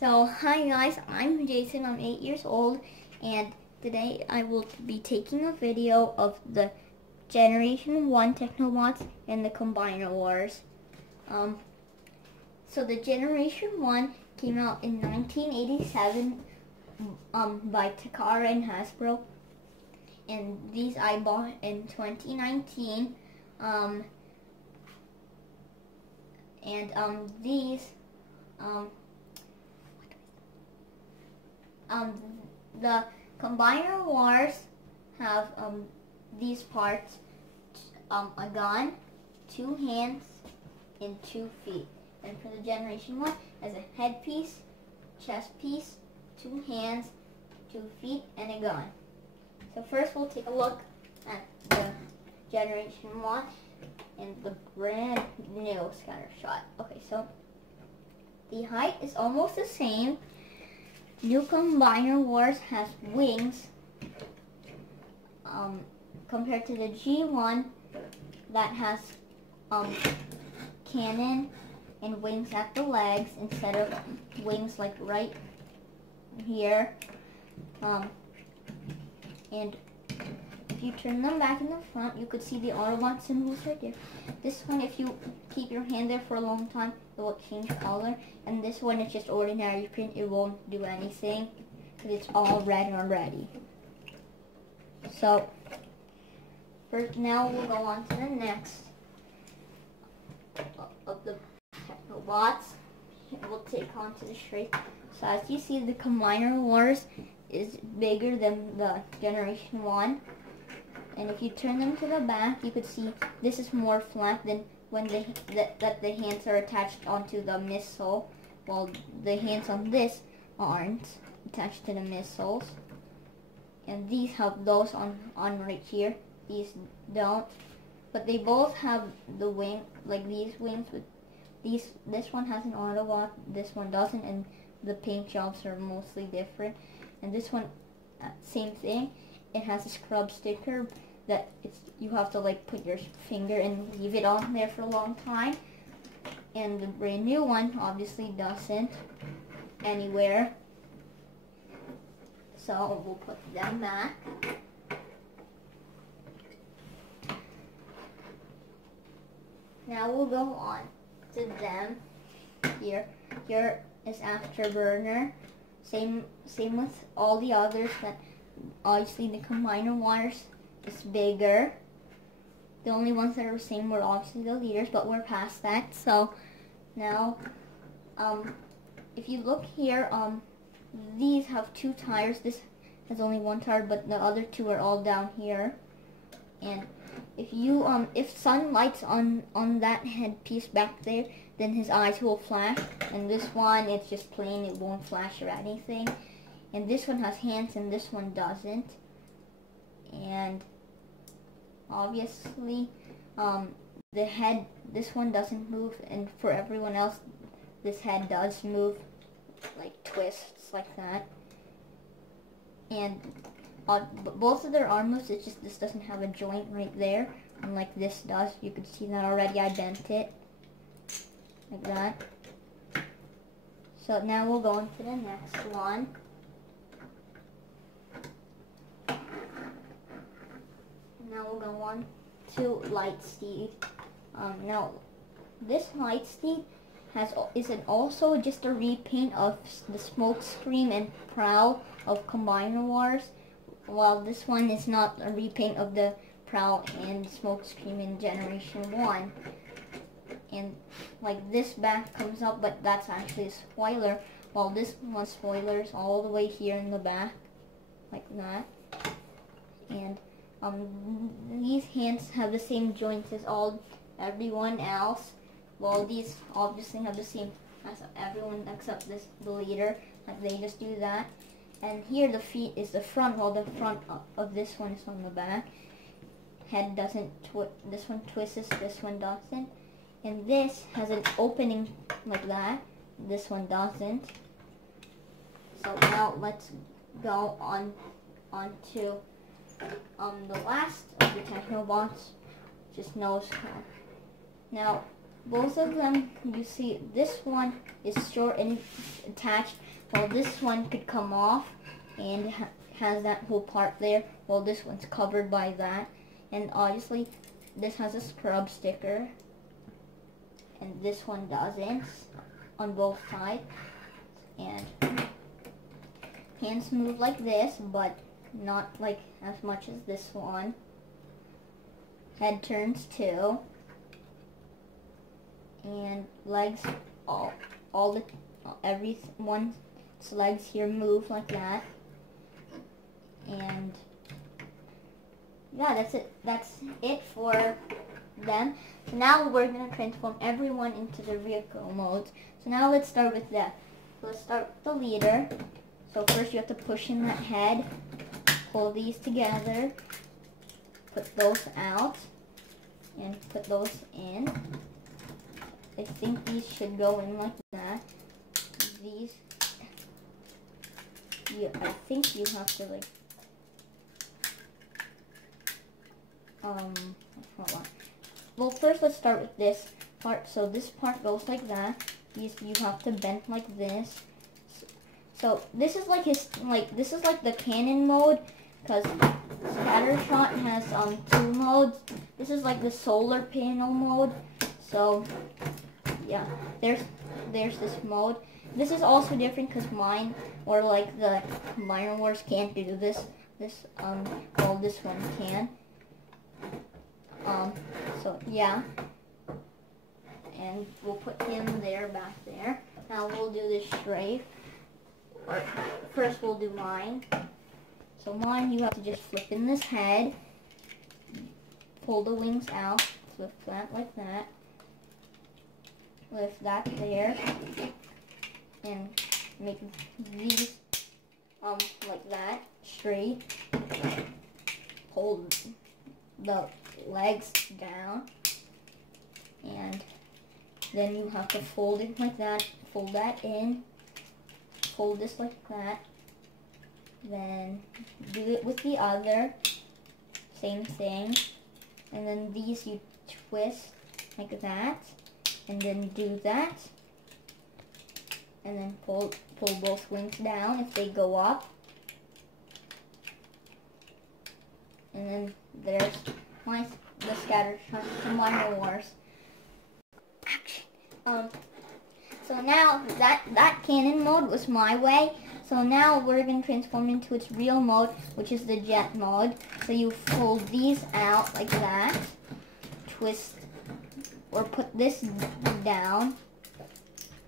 So, hi guys, I'm Jason, I'm 8 years old, and today I will be taking a video of the Generation 1 Technobots and the Combiner Wars. So the Generation 1 came out in 1987 by Takara and Hasbro, and these I bought in 2019, the Combiner Wars have these parts, a gun, 2 hands, and 2 feet. And for the Generation 1, has a headpiece, chest piece, 2 hands, 2 feet, and a gun. So first we'll take a look at the Generation 1 and the brand new scatter shot. Okay, so the height is almost the same. New Combiner Wars has wings compared to the G1 that has cannon and wings at the legs instead of wings like right here. And if you turn them back in the front, you could see the Autobot symbols right there. This one, if you keep your hand there for a long time, it will change color. And this one is just ordinary print. It won't do anything because it's all red already. So, first, now we'll go on to the next of the Technobots. We'll take on to the shape. So as you see, the Combiner Wars is bigger than the Generation 1. And if you turn them to the back, you could see this is more flat than when the hands are attached onto the missile, while the hands on this aren't attached to the missiles. And these have those on right here. These don't. But they both have the wing, like these wings with these. This one has an Autobot, this one doesn't, and the paint jobs are mostly different. And this one, same thing. It has a scrub sticker that you have to like put your finger and leave it on there for a long time. And the brand new one obviously doesn't anywhere. So we'll put them back. Now we'll go on to them. Here is Afterburner. Same with all the others. That obviously the Combiner Wars is bigger. The only ones that are the same were obviously the leaders, but we're past that. So now, if you look here, these have 2 tires. This has only 1 tire, but the other 2 are all down here. And if you if sun lights on that headpiece back there, then his eyes will flash. And this one, it's just plain, it won't flash or anything. And this one has hands and this one doesn't. And obviously the head, this one doesn't move, and for everyone else this head does move, like twists like that. And both of their arm moves, it's just this doesn't have a joint right there, unlike this does. You can see that already. I bent it like that. So now we'll go on to the next one. Now we'll go on to Lightsteed. Now this Lightsteed is also just a repaint of the Smokescream and Prowl of Combiner Wars, while this one is not a repaint of the Prowl and Smokescream in Generation 1. And like this back comes up, but that's actually a spoiler, while this one spoilers all the way here in the back, like that. And these hands have the same joints as everyone else, while these obviously have the same as everyone except the leader. Like they just do that. And here the feet is the front, while the front of this one is on the back. Head doesn't this one twists, this one doesn't. And this has an opening like that. This one doesn't. So now let's go on to the last of the Technobots, just nose cone. Now both of them, you see this one is short and attached, while this one could come off and has that whole part there, while this one's covered by that. And obviously this has a scrub sticker and this one doesn't on both sides. And hands move like this, but not like as much as this one. Head turns too. And legs, everyone's legs here move like that. And yeah, that's it for them. So now we're gonna transform everyone into the vehicle modes. So now let's start with that. So let's start with the leader. So first you have to push in that head, pull these together, put those out, and put those in. I think these should go in like that. These, yeah, I think you have to like, hold on. Well, first let's start with this part. So this part goes like that. These you have to bend like this. So this is like this is like the cannon mode, because Scattershot has 2 modes. This is like the solar panel mode. So yeah, there's this mode. This is also different because mine, or like the Minor Wars, can't do this. Well, this one can. So yeah, and we'll put him there, back there. Now we'll do this strafe. Or first we'll do mine. So mine, you have to just flip in this head, pull the wings out, flip that like that, lift that there, and make these like that, straight. Hold the legs down, and then you have to fold it like that, fold that in, fold this like that, then do it with the other, same thing, and then these you twist like that, and then do that, and then pull both wings down if they go up, and then there's the Scattershot to Minor Wars. Action. So now that cannon mode was my way. So now we're going to transform into its real mode, which is the jet mode. So you fold these out like that, twist, or put this down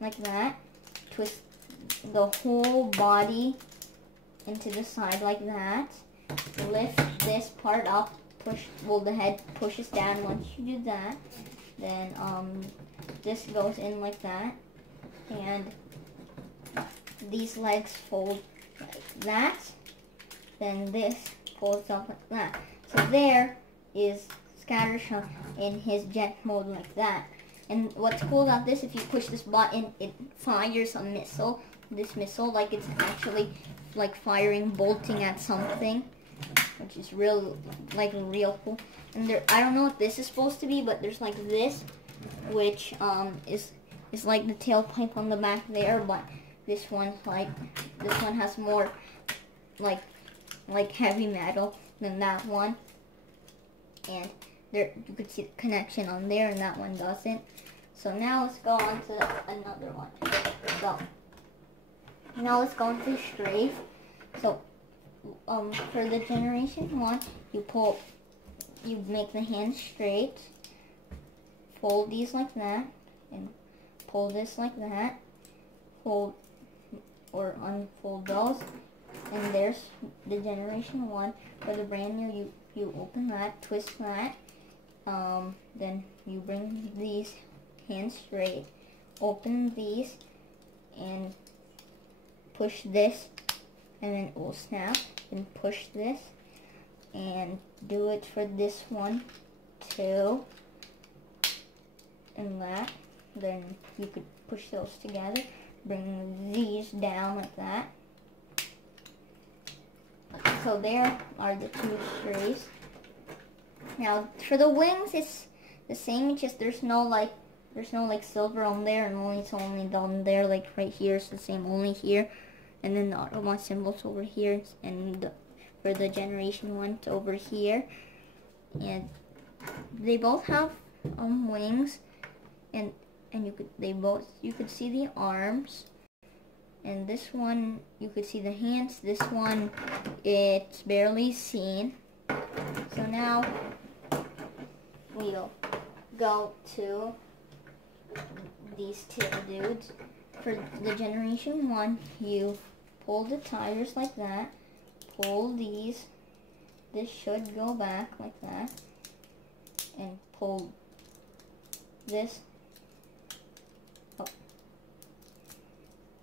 like that, twist the whole body into the side like that, lift this part up, push, well, the head pushes down. Once you do that, then this goes in like that, and these legs fold like that, then this folds up like that. So there is Scattershot in his jet mode like that. And what's cool about this, if you push this button, it fires a missile. This missile, like it's actually like firing, bolting at something, which is real cool. And there, I don't know what this is supposed to be, but there's like this, which is like the tailpipe on the back there, but this one has more like heavy metal than that one, and there you could see the connection on there, and that one doesn't. So now let's go on to another one. So now let's go on to strafe. So for the generation 1, you make the hands straight, fold these like that, and pull this like that, fold or unfold those, and there's the generation 1. For the brand new, you open that, twist that, then you bring these hands straight, open these, and push this, and then it will snap, and push this, and do it for this one too, and that. Then you could push those together, bring these down like that. So there are the 2 strafes. Now for the wings, it's the same, it's just there's no like there's no like silver on there, and it's only down there, like right here it's the same, only here. And then the Autobot symbol's over here, and for the Generation 1 it's over here. And they both have wings, and you could see the arms. And this one you could see the hands. This one it's barely seen. So now we'll go to these two dudes. For the Generation 1, you pull the tires like that, pull these, this should go back like that, and pull this up.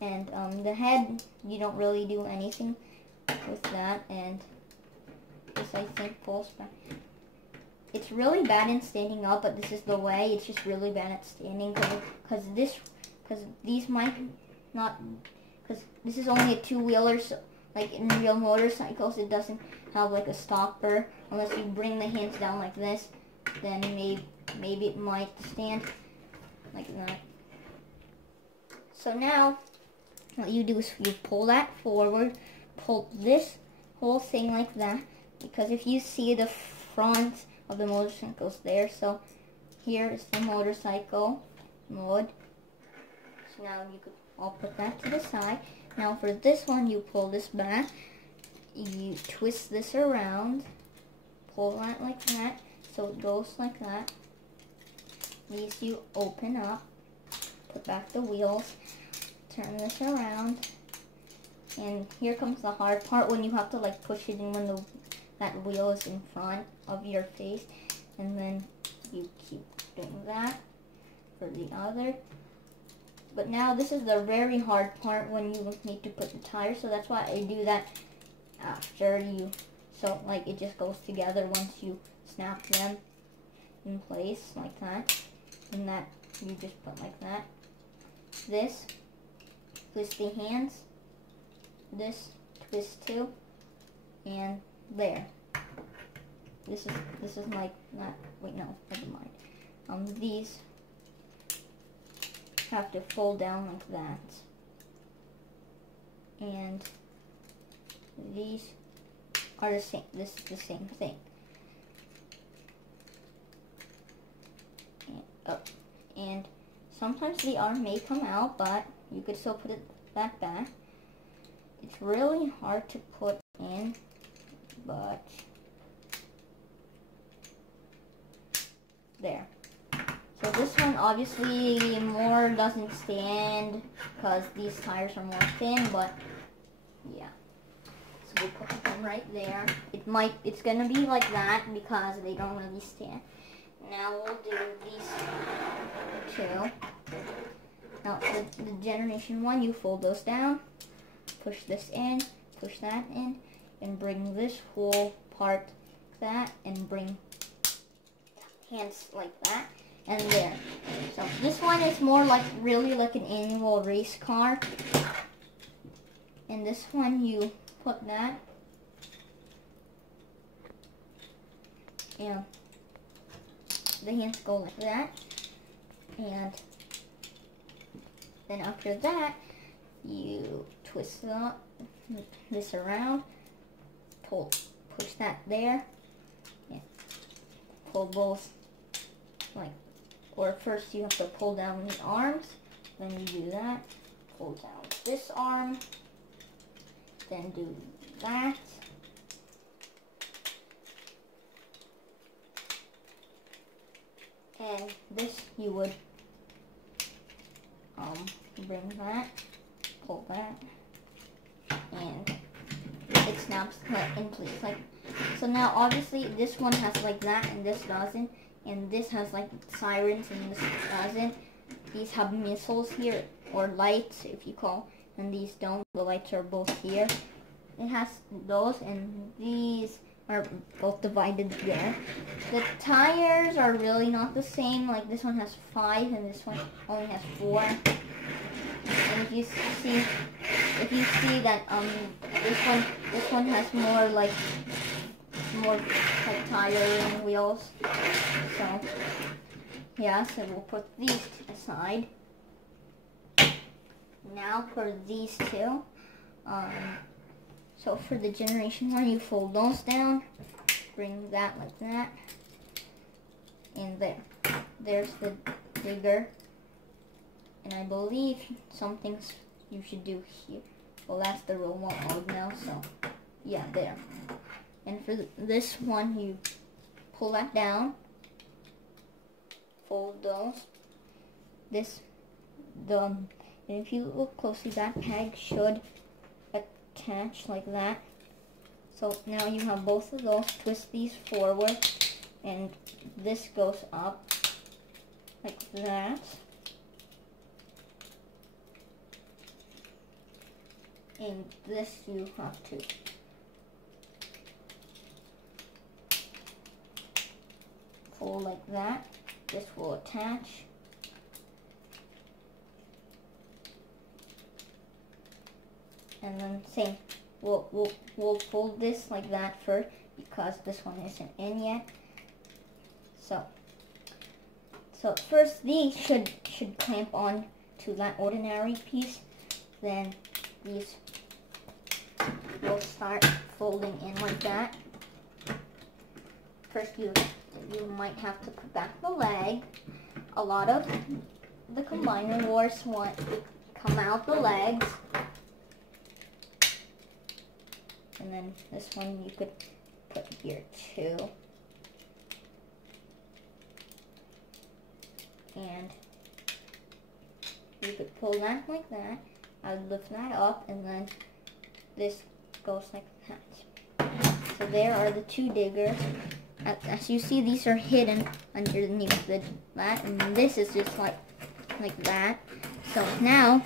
And the head, you don't really do anything with that, and this I think pulls back. It's really bad in standing up, but this is the way. It's just really bad at standing, because these might not, because this is only a two-wheeler, so like in real motorcycles it doesn't have like a stopper. Unless you bring the hands down like this, then maybe it might stand like that. So now what you do is you pull that forward, pull this whole thing like that, because if you see the front of the motorcycle's there, so here is the motorcycle mode. So now I'll put that to the side. Now for this one, you pull this back, you twist this around, pull that like that, so it goes like that. These you open up, put back the wheels, turn this around, and here comes the hard part when you have to like push it in when that wheel is in front of your face, and then you keep doing that for the other. But now this is the very hard part when you need to put the tires, so that's why I do that after you, so like it just goes together once you snap them in place like that, and that you just put like that. This, twist the hands, this, twist too, and there. This is like that. Wait, no, never mind. These have to fold down like that, and these are the same. This is the same thing. And sometimes the arm may come out, but you could still put that back. It's really hard to put in, but there. So this one obviously more doesn't stand because these tires are more thin, but yeah. So we put them right there. It's gonna be like that because they don't really stand. Now we'll do these two. Now the Generation 1, you fold those down, push this in, push that in, and bring this whole part like that, and bring hands like that, and there. So this one is more like really like an annual race car, and this one you put that, and the hands go like that, and then after that you twist this around, push that there, and pull both, like, or first you have to pull down the arms, then you do that, pull down this arm, then do that, and this you would bring that, pull that, and it snaps in place. Like, so now obviously this one has like that and this doesn't, and this has like sirens and this doesn't. These have missiles here, or lights if you call, and these don't. The lights are both here. It has those, and these are both divided there. The tires are really not the same. Like this one has 5 and this one only has 4. And if you see that this one has more like tire and wheels. So Yeah, so we'll put these to the side. Now for these two. So for the generation one, you fold those down, bring that like that, and there's the digger. And I believe some things you should do here. Well, that's the robot mode now, so yeah, there. And for this one, you pull that down, fold those. And if you look closely, that peg should attach like that. So now you have both of those. Twist these forward, and this goes up like that. And this you have to fold like that. This will attach. And then same, we'll fold this like that first because this one isn't in yet. So first these should clamp on to that ordinary piece. Then these will start folding in like that. First you might have to put back the leg. A lot of the combiner wars want to come out the legs. And then this one you could put here too. And you could pull that like that. I would lift that up, and then this goes like that. So there are the two diggers. As you see, these are hidden underneath that, and this is just like that. So now,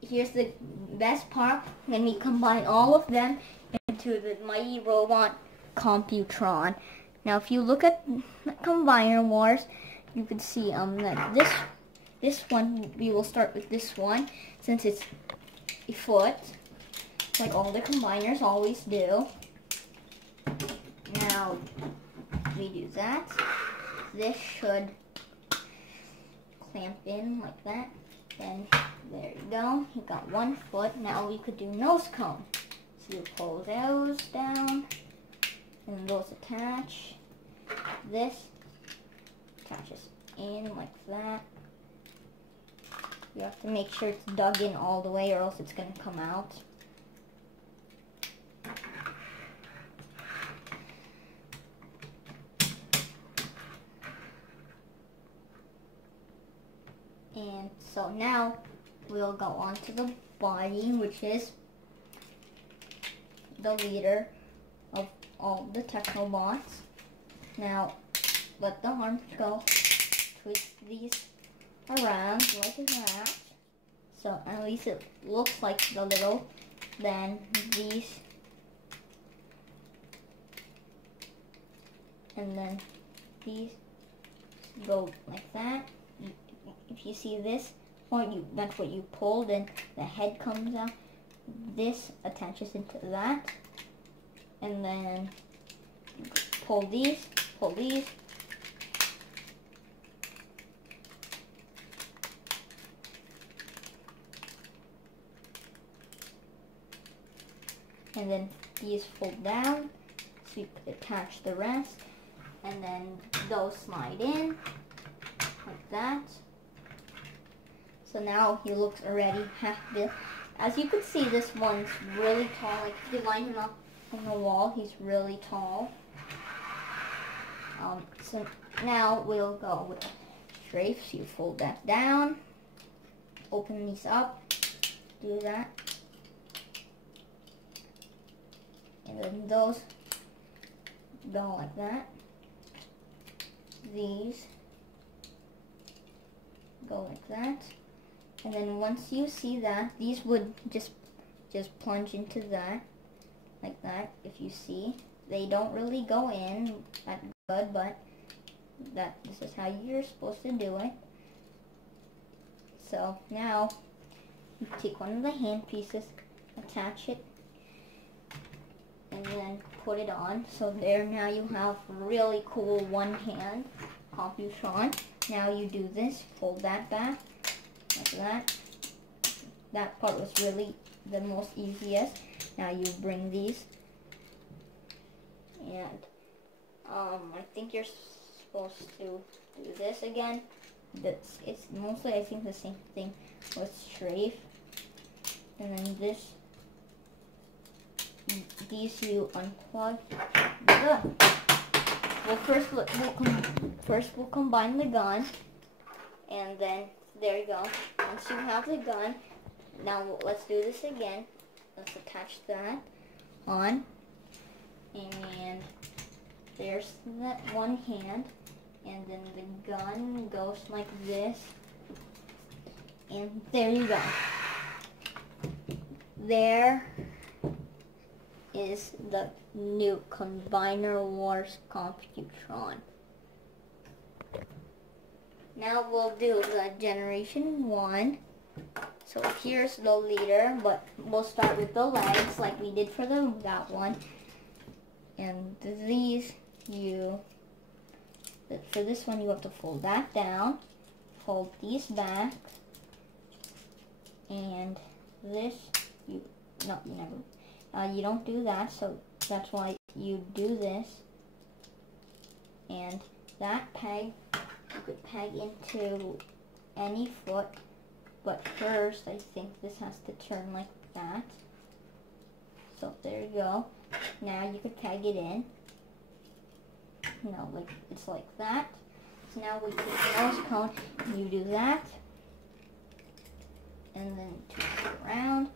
here's the best part. When we combine all of them into the mighty robot Computron. Now, if you look at the Combiner Wars, you can see that this one, we will start with this one, since it's a foot, like all the combiners always do. Now, we do that. This should clamp in like that. Then, there you go. You got one foot. Now we could do nose cone. So you pull those down, and those attach. This attaches in like that. You have to make sure it's dug in all the way, or else it's going to come out. And so now we'll go on to the body, which is the leader of all the Technobots. Now let the arms go. Twist these around like that. So at least it looks like the little. Then these. And then these go like that. If you see this point, that's what you pulled, and the head comes out. This attaches into that, and then pull these, and then these fold down, so you can attach the rest, and then those slide in like that. So now he looks already half built. As you can see, this one's really tall. Like if you line him up on the wall, he's really tall. So now we'll go with strafes. You fold that down, open these up, do that, and then those go like that. These go like that. And then once you see that, these would just plunge into that, like that. If you see, they don't really go in that good, but this is how you're supposed to do it. So now you take one of the hand pieces, attach it, and then put it on. So there, now you have really cool one hand. Computron. Now you do this, fold that back, like that. That part was really the most easiest. Now you bring these, and I think you're supposed to do this again. It's mostly, I think, the same thing with strafe. And then these you unplug. Well, first we'll combine the gun, and then there you go. Once you have the gun, now let's do this again. Let's attach that on, and there's that one hand, and then the gun goes like this, and there you go. There is the new Combiner Wars Computron. Now we'll do the Generation 1. So here's the leader, but we'll start with the legs like we did for that one. And these, for this one you have to fold that down, fold these back, and this, you don't do that, so that's why you do this. And that peg, you could peg into any foot, but first I think this has to turn like that. So there you go. Now you could peg it in. Like it's like that. So now we take the nose cone, and you do that, and then twist it around,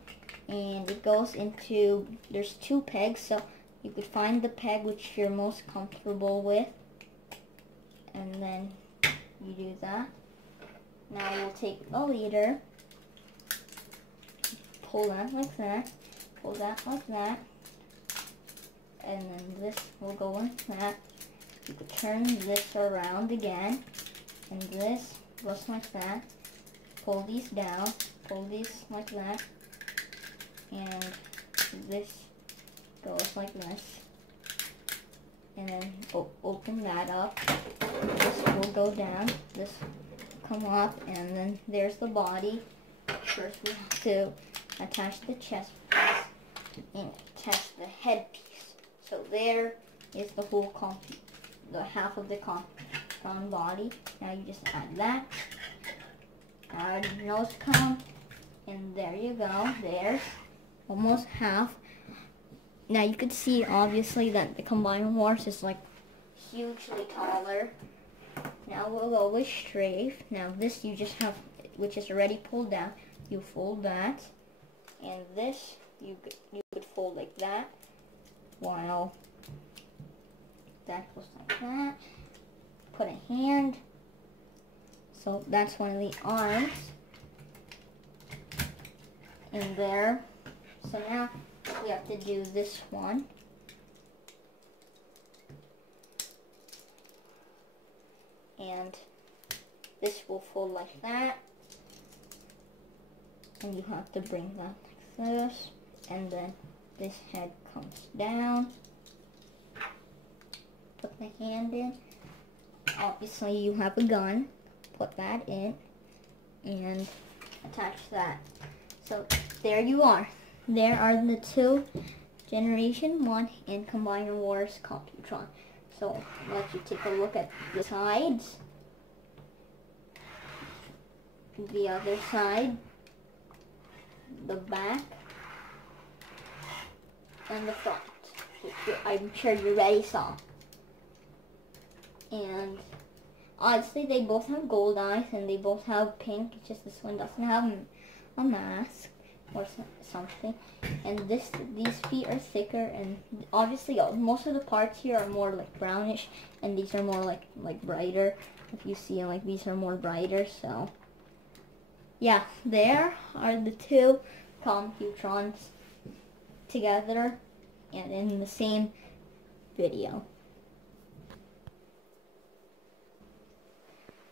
and it goes into, there's 2 pegs, so you could find the peg which you're most comfortable with, and then you do that. Now we'll take the leader, pull that like that, pull that like that, and then this will go like that. You could turn this around again, and this goes like that. Pull these down, pull these like that, and this goes like this. And then open that up. This will go down, this will come up, and then there's the body. First we have to attach the chest piece and attach the headpiece. So there is the whole the half of the Computron body. Now you just add that, add your nose cone, and there you go. There's almost half. Now you can see obviously that the Combiner Wars is like hugely taller. Now we'll go with strafe. Now this you just have, which is already pulled down, you fold that, and this you could fold like that, while that goes like that. Put a hand, so that's one of the arms in there. So now we have to do this one. And this will fold like that. And you have to bring that like this. And then this head comes down. Put the hand in. Obviously you have a gun. Put that in. And attach that. So there you are. There are the 2 Generation 1 and Combiner Wars Computron. So I'll let you take a look at the sides, the other side, the back, and the front, which I'm sure you already saw. And honestly, they both have gold eyes and they both have pink. It's just this one doesn't have a mask or something. And these feet are thicker, and obviously most of the parts here are more like brownish, and these are more like brighter. If you see, like, these are more brighter. So yeah, there are the 2 Computrons together and in the same video.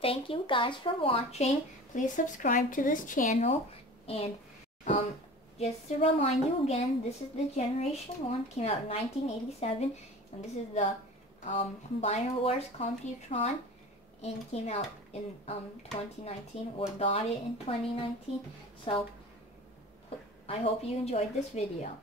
Thank you guys for watching. Please subscribe to this channel, and just to remind you again, this is the Generation 1, came out in 1987, and this is the Combiner Wars Computron, and came out in 2019, or got it in 2019. So I hope you enjoyed this video.